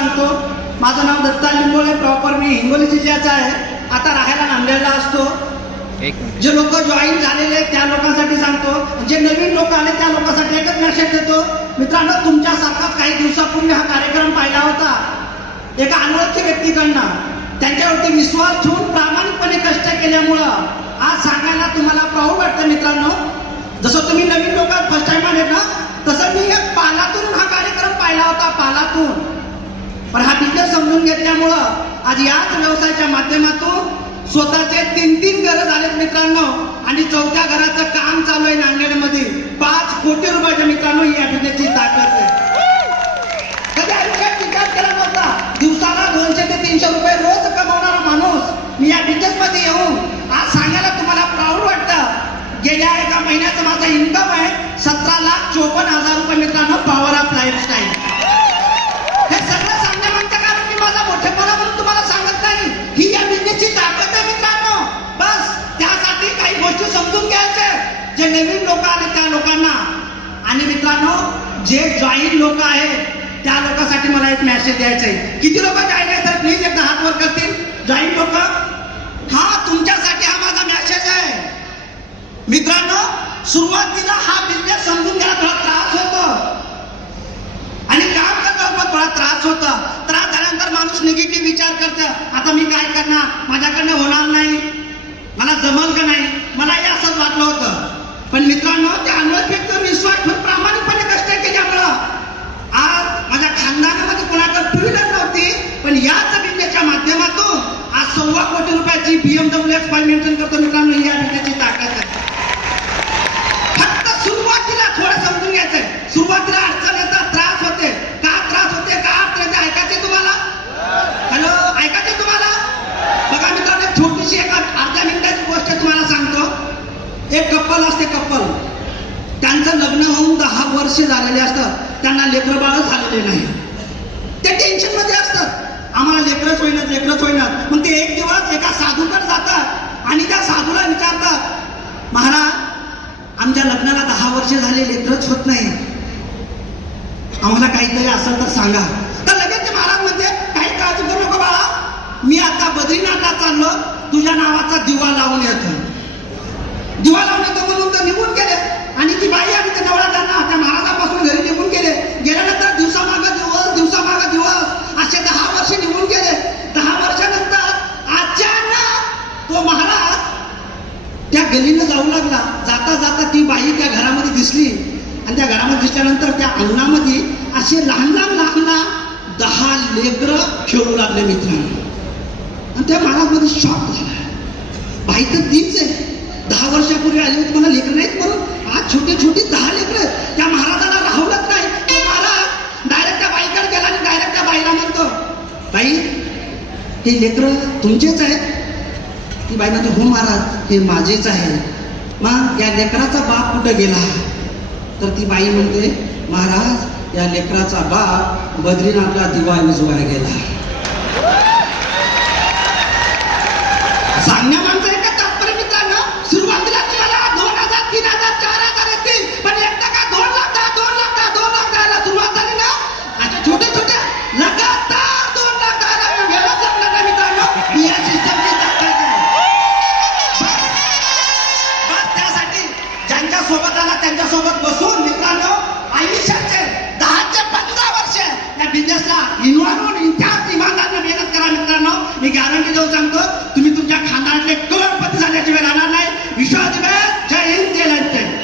सांगतो. माझं नाव दत्ता लिंबोळे, प्रॉपर मी हिंगोली जिल्ह्याचा आहे, आता राहायला नांदेडला असतो. जे लोक जॉईन झालेले त्या लोकांसाठी सांगतो, जे नवीन लोक आले त्या लोकांसाठी एकच मेसेज देतो. मित्रांनो, तुमच्यासारखाच काही दिवसापूर्वी हा कार्यक्रम पाहिला होता एका अनोळखी व्यक्तीकडनं. त्यांच्यावरती विश्वास ठेवून प्रामाणिकपणे कष्ट केल्यामुळं आज सांगायला तुम्हाला प्राऊड वाटतं. मित्रांनो, जसं तुम्ही नवीन लोक फर्स्ट टाइम आले ना, तसं मी एक पालातून हा कार्यक्रम पाहिला होता, पालातून. पण हा बिझनेस समजून घेतल्यामुळं आज याच व्यवसायाच्या माध्यमातून स्वतःचे 3-3 घरं झालेत मित्रांनो, आणि 4थ्या घराचं काम चालू आहे नांदेडमध्ये. 5 कोटी रुपयाच्या मित्रांनो ही या बिझनेसची ताकद आहे. कधी आयुष्यात विचार केला नव्हता, दिवसाला 200 ते 300 रुपये रोज कमवणारा माणूस मी या बिझनेसमध्ये येऊन आज सांगायला तुम्हाला प्राऊड वाटतं. गेल्या एका महिन्याचं माझं इन्कम आहे 17,54,000 रुपये मित्रांनो, पॉवर ऑफ लाईफस्टाईल. हे सगळं सांगण्यामागचं कारण मी माझा मोठेपणा म्हणून तुम्हाला सांगत नाही, ही या बिझनेसची ताकद आहे मित्रांनो. बस त्यासाठी काही गोष्टी समजून घ्यायच्या, जे नवीन लोक आले त्या लोकांना. आणि मित्रांनो, जे जॉईन लोक आहेत त्या लोकांसाठी मला एक मेसेज द्यायचा आहे. किती लोक जॉईन आहेत तर प्लीज एकदा हात वर करतील जॉईन लोक. हा तुमच्यासाठी हा माझा मेसेज आहे. मित्रांनो, सुरुवातीला हा बिझनेस समजून घ्यायला थोडा त्रास होतो आणि काम करताना थोडा त्रास होता. त्रास झाल्यानंतर माणूस निगेटिव्ह विचार करतं, आता मी काय करणार, माझ्याकडनं होणार नाही, मला जमल का नाही. मलाही असंच वाटलं होतं. पण मित्रांनो, त्या अनोळखी व्यक्तीवर विश्वास ठेवून प्रामाणिकपणे कष्ट केल्यामुळं आज माझ्या खानदानामध्ये कोणाकडे टू व्हीलर नव्हती, पण याच बिझनेसच्या माध्यमातून आज 1.25 कोटी रुपयाची BMW X5 मेंटेन करतो मित्रांनो. या बिझनेसची ताकद आहे. फक्त सुरुवातीला थोडं समजून घ्यायचंय. सुरुवातीला अडचण येतात, त्रास होते. का त्रास होते, का अडचण येते, ऐकायचे तुम्हाला? हॅलो, ऐकायचे तुम्हाला? बघा मित्रांनो, छोटीशी एका अर्ध्या मिनिटाची गोष्ट तुम्हाला सांगतो. एक कपल असते, कपल, त्यांचं लग्न होऊन 10 वर्ष झालेले असतात, त्यांना लेकरं बाळ झालेले नाही. ते टेन्शन मध्ये असतात, आम्हाला लेकरच होईना, लेकरच होईना. मग ते एक दिवस एका साधूकडे जातात आणि त्या साधूला विचारतात, महाराज आमच्या लग्नाला 10 वर्ष झाले, लेकरच होत नाही, आम्हाला काहीतरी असेल तर सांगा. तर लगेच ते महाराज म्हणते, काही काळजी करू नको बाळा, मी आता बद्रीनाथला चाललो, तुझ्या नावाचा दिवा लावून येतो. दिवा लावून येतो म्हणून तर निघून गेले. आणि ती बाई आणि त्या नवरा त्यांना त्या महाराजापासून घरी निघून गेले. गेल्यानंतर दिवसामागं दिवस, दिवसामागं दिवस असे 10 वर्ष निघून गेले. 10 वर्षानंतर अचानक तो महाराज त्या गलीनं जाऊ लागला. जाता जाता ती बाई त्या घरामध्ये दिसली आणि त्या घरामध्ये दिसल्यानंतर त्या अंगणामध्ये असे लहान लहान 10 लेकरं खेळू लागले मित्रांनो. आणि त्या महाराजमध्ये शॉक झाला. बाई तर तीच आहे, 10 वर्षापूर्वी आली होती, मला लेकरं नाहीत म्हणून आज छोटे छोटे 10 लेकरं. त्या महाराजाला राहूनच नाही. तो महाराज डायरेक्ट त्या बाईकडे गेला आणि डायरेक्ट त्या बाईला म्हणतो, बाई हे लेकरं तुमचेच आहेत? ती बाई म्हणते, हो महाराज हे माझेच आहे. मग या लेकराचा बाप कुठं गेला? तर ती बाई म्हणते, महाराज या लेकराचा बाप बद्रीनाथला दिवा विजवायला गेला. सांगण्यामागचं एकच तात्पर्य मित्रांनो, सुरुवातीला तुम्हाला 2,000, 3,000, 4,000 येतील, पण एकदा का 2 लाख 2 लाख द्यायला सुरुवात झाली ना, अशा छोटे छोटे लगातार 2 लाख द्यायला वेळच लागला ना मित्रांनो. या सिस्टमची ताकद आहे. बस त्यासाठी ज्यांच्या सोबत आला त्यांच्या सोबत बसून मित्रांनो आयुष्याचे 10 ते 15 वर्ष या बिझनेसला इन्व्हॉल्व होऊन इतिहास इमानदारीने मेहनत करा मित्रांनो. मी गॅरंटी देऊन सांगतो, तुम्ही तुमच्या खानदानातले करोडपती झाल्याची वेळ